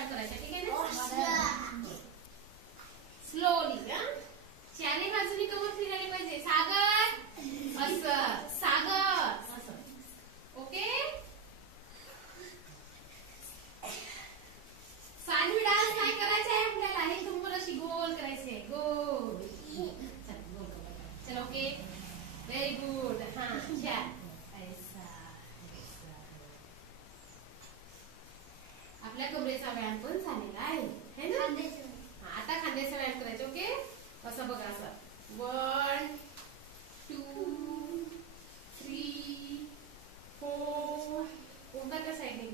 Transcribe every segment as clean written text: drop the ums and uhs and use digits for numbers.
व्यायाम करायचा, ठीक आहे ना? स्लोली चारी बाजूनी कमर फिरायला पाहिजे. सागर असं, सागर असं. ओके. सानवी डान्स काय करायचा आहे आपल्याला? हे तुम्हाला अशी गोल करायचे, गोल. चल गोल करा. चल ओके. Very good. हां छान. ऐसा ऐसा. आपल्या कमरेचा व्यायाम पण झालेला आहे, है ना? आता खांद्याचा व्यायाम करायचा. ओके. असं बघा, असं 1 2 3 4. उभा का साईडने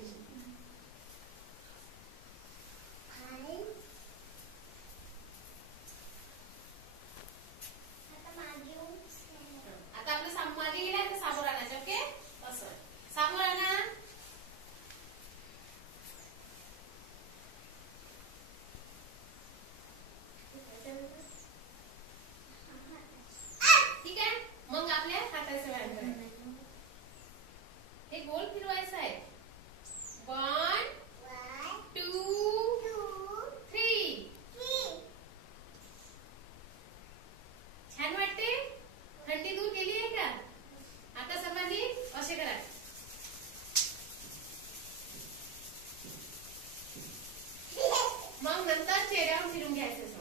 आता आपलं मागे गेला तर समोर आणायचं. ओके. असं समोर आणा. ठीक आहे. मग आपल्या हाताचं व्यायाम करायचं. हे गोल फिरवायचं आहे. 1 2 3. छान वाटते? थंडी दूर केली आहे का? आता सर्वांनी असे करा. मग नंतर चेहऱ्यावर फिरून घ्यायचं.